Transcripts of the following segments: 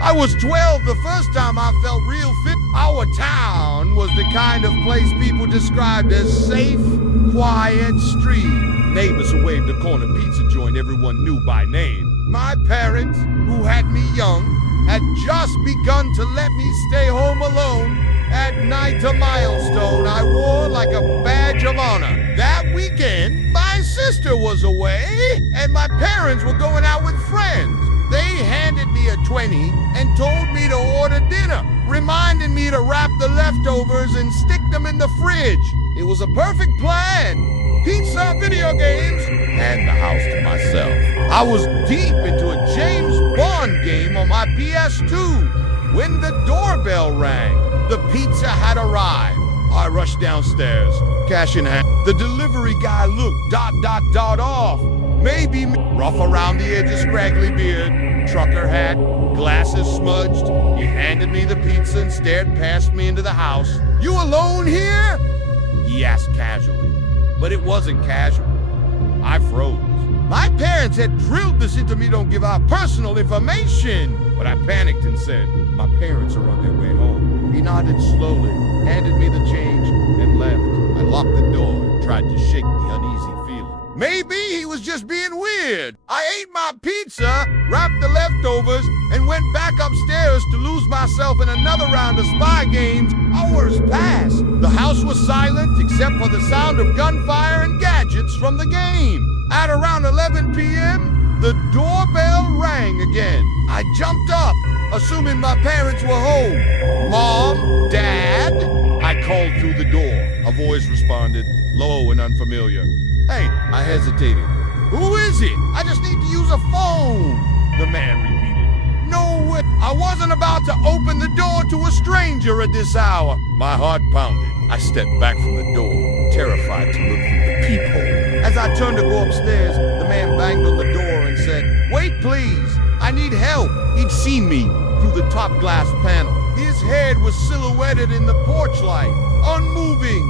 I was 12 the first time I felt real fit. Our town was the kind of place people described as safe, quiet street. Neighbors who waved a corner pizza joint everyone knew by name. My parents, who had me young, had just begun to let me stay home alone at night, a milestone I wore like a badge of honor. That weekend, my sister was away, and my parents were going out with friends. They handed me a 20 and told me to order dinner, reminding me to wrap the leftovers and stick them in the fridge. It was a perfect plan. Pizza, video games, and the house to myself. I was deep into a James Bond game on my PS2 when the doorbell rang. The pizza had arrived. I rushed downstairs, cash in hand. The delivery guy looked off. Maybe rough around the edges, scraggly beard, trucker hat, glasses smudged. He handed me the pizza and stared past me into the house. "You alone here?" he asked casually. But it wasn't casual. I froze. My parents had drilled this into me, don't give out personal information. But I panicked and said, "My parents are on their way home." He nodded slowly, handed me the change, and left. I locked the door and tried to shake the uneasy feeling. Maybe he was just being weird. I ate my pizza, wrapped the leftovers, and went back upstairs to lose myself in another round of spy games. Hours passed. The house was silent except for the sound of gunfire and gadgets from the game. At around 11 p.m., the doorbell rang again. I jumped up, assuming my parents were home. "Mom? Dad?" I called through the door. A voice responded, low and unfamiliar. "Hey," I hesitated. "Who is it? I just need to use a phone," the man repeated. "No way. I wasn't about to open the door to a stranger at this hour." My heart pounded. I stepped back from the door, terrified to look through the peephole. As I turned to go upstairs, the man banged on the door and said, "Wait, please. I need help." He'd seen me through the top glass panel. His head was silhouetted in the porch light, unmoving,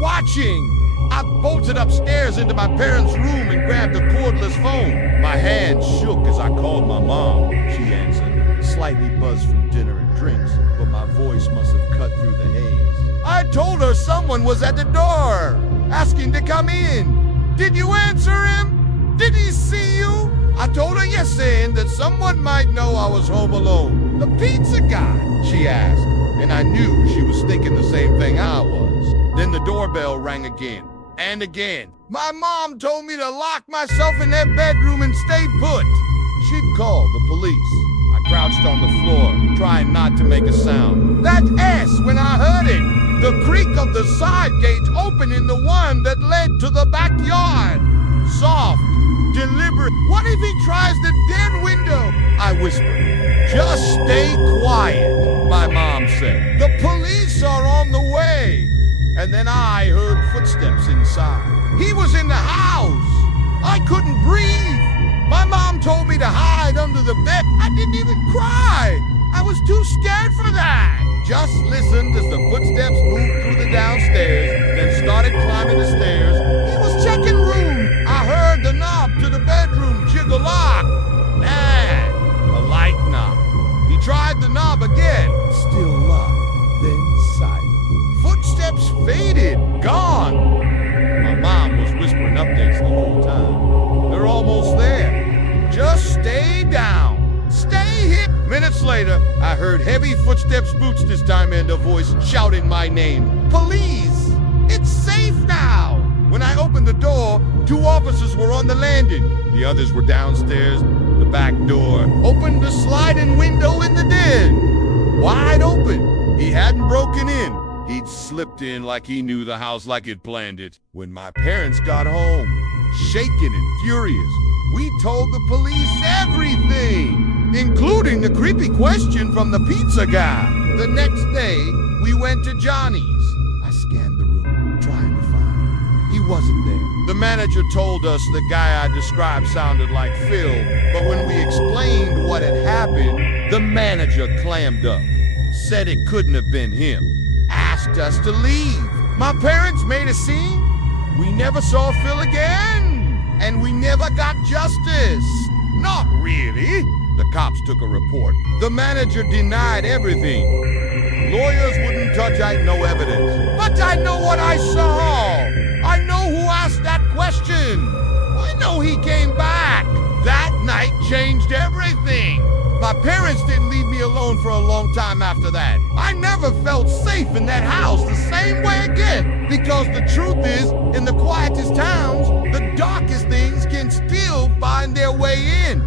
watching. I bolted upstairs into my parents' room and grabbed the cordless phone. My hand shook as I called my mom. She answered, slightly buzzed from dinner and drinks, but my voice must have cut through the haze. I told her someone was at the door, asking to come in. "Did you answer him? Did he see you?" I told her yes, saying that someone might know I was home alone. "The pizza guy?" she asked, and I knew she was thinking the same thing I was. Then the doorbell rang again. And again. My mom told me to lock myself in that bedroom and stay put. She'd call the police. I crouched on the floor, trying not to make a sound. That S when I heard it. The creak of the side gate opening, the one that led to the backyard. Soft, deliberate. "What if he tries the den window?" I whispered. "Just stay quiet," my mom said. "The police are on the way." And then I heard footsteps inside. He was in the house. I couldn't breathe. My mom told me to hide under the bed. I didn't even cry. I was too scared for that. Just listened as the footsteps moved through the downstairs, then started climbing the stairs. He was checking rooms. I heard the knob to the bedroom jiggle lock. Dad, a light knob. He tried the knob again. Still locked, then silent. Footsteps faded, gone. My mom was whispering updates the whole time. "They're almost there. Just stay down. Stay here." Minutes later, I heard heavy footsteps, boots this time, and a voice shouting my name. "Police! It's safe now!" When I opened the door, 2 officers were on the landing. The others were downstairs. The back door opened the sliding window in the den. Wide open. He hadn't broken in. He'd slipped in like he knew the house, like he'd planned it. When my parents got home, shaken and furious, we told the police everything, including the creepy question from the pizza guy. The next day, we went to Johnny's. I scanned the room, trying to find him. He wasn't there. The manager told us the guy I described sounded like Phil, but when we explained what had happened, the manager clammed up, said it couldn't have been him. Asked us to leave. My parents made a scene. We never saw Phil again. And we never got justice. Not really. The cops took a report. The manager denied everything. Lawyers wouldn't touch no evidence. But I know what I saw. I know who asked that question. I know he came back. That night changed everything. My parents didn't leave me alone for a long time after that. I never felt safe in that house the same way again. Because the truth is, in the quietest towns, the darkest things can still find their way in.